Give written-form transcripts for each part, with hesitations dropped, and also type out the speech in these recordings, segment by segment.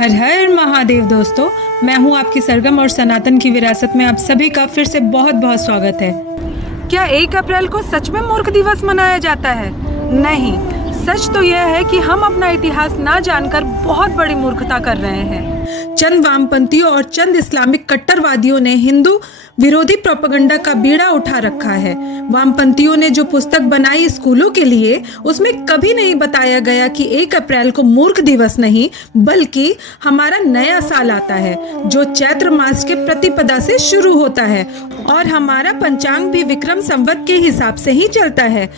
हर हर महादेव दोस्तों, मैं हूं आपकी सरगम और सनातन की विरासत में आप सभी का फिर से बहुत बहुत स्वागत है। क्या 1 अप्रैल को सच में मूर्ख दिवस मनाया जाता है? नहीं, सच तो यह है कि हम अपना इतिहास ना जानकर बहुत बड़ी मूर्खता कर रहे हैं। चंद वामपंथियों और चंद इस्लामिक कट्टरवादियों ने हिंदू विरोधी प्रोपेगेंडा का बीड़ा उठा रखा है। वामपंथियों ने जो पुस्तक बनाई स्कूलों के लिए, उसमें कभी नहीं बताया गया कि 1 अप्रैल को मूर्ख दिवस नहीं बल्कि हमारा नया साल आता है, जो चैत्र मास के प्रतिपदा से शुरू होता है और हमारा पंचांग भी विक्रम संवत के हिसाब से ही चलता है।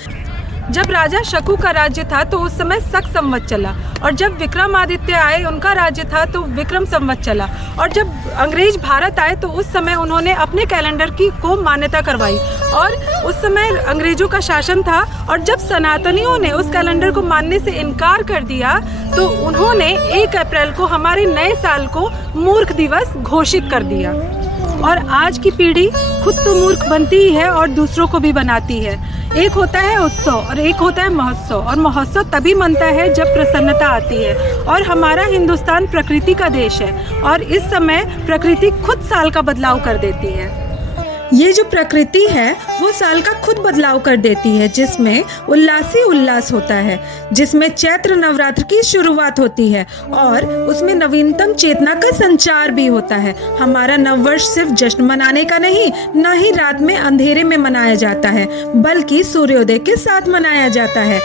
जब राजा शकु का राज्य था तो उस समय शक संवत चला, और जब विक्रमादित्य आए उनका राज्य था तो विक्रम संवत चला, और जब अंग्रेज भारत आए तो उस समय उन्होंने अपने कैलेंडर को मान्यता करवाई और उस समय अंग्रेजों का शासन था। और जब सनातनियों ने उस कैलेंडर को मानने से इनकार कर दिया तो उन्होंने 1 अप्रैल को हमारे नए साल को मूर्ख दिवस घोषित कर दिया। और आज की पीढ़ी खुद तो मूर्ख बनती ही है और दूसरों को भी बनाती है। एक होता है उत्सव और एक होता है महोत्सव, और महोत्सव तभी मनता है जब प्रसन्नता आती है। और हमारा हिंदुस्तान प्रकृति का देश है और इस समय प्रकृति खुद साल का बदलाव कर देती है। ये जो प्रकृति है वो साल का खुद बदलाव कर देती है, जिसमें उल्लास ही उल्लास होता है, जिसमें चैत्र नवरात्र की शुरुआत होती है और उसमें नवीनतम चेतना का संचार भी होता है। हमारा नववर्ष सिर्फ जश्न मनाने का नहीं, न ही रात में अंधेरे में मनाया जाता है, बल्कि सूर्योदय के साथ मनाया जाता है।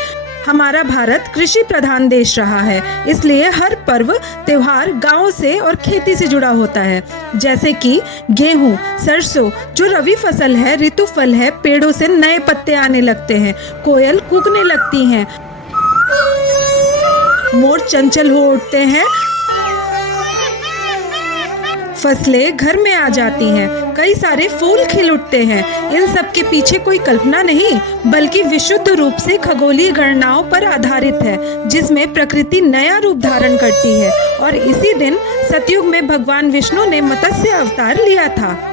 हमारा भारत कृषि प्रधान देश रहा है, इसलिए हर पर्व त्योहार गांव से और खेती से जुड़ा होता है। जैसे कि गेहूं, सरसों जो रवि फसल है, ऋतु फल है, पेड़ों से नए पत्ते आने लगते हैं, कोयल कूकने लगती हैं, मोर चंचल हो उठते हैं, फसलें घर में आ जाती हैं, कई सारे फूल खिल उठते हैं। इन सब के पीछे कोई कल्पना नहीं बल्कि विशुद्ध रूप से खगोलीय गणनाओं पर आधारित है, जिसमें प्रकृति नया रूप धारण करती है। और इसी दिन सतयुग में भगवान विष्णु ने मत्स्य अवतार लिया था।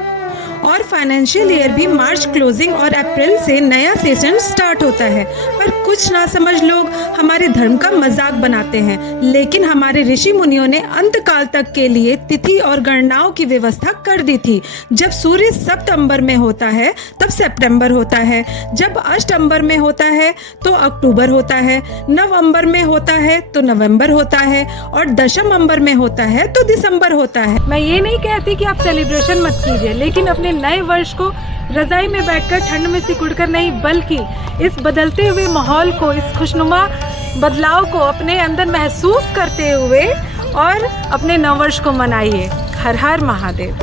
और फाइनेंशियल ईयर भी मार्च क्लोजिंग और अप्रैल से नया सेशन स्टार्ट होता है। पर कुछ ना समझ लोग हमारे धर्म का मजाक बनाते हैं, लेकिन हमारे ऋषि मुनियों ने अंतकाल तक के लिए तिथि और गणनाओं की व्यवस्था कर दी थी। जब सूर्य सप्तंबर में होता है तब सितंबर होता है, जब अष्टंबर में होता है तो अक्टूबर होता है, नवंबर में होता है तो नवंबर होता है, और दशम अंबर में होता है तो दिसंबर होता है। मैं ये नहीं कहती कि आप सेलिब्रेशन मत कीजिए, लेकिन अपने नए वर्ष को रजाई में बैठकर ठंड में सिकुड़कर नहीं, बल्कि इस बदलते हुए माहौल को, इस खुशनुमा बदलाव को अपने अंदर महसूस करते हुए और अपने नववर्ष को मनाइए। हर हर महादेव।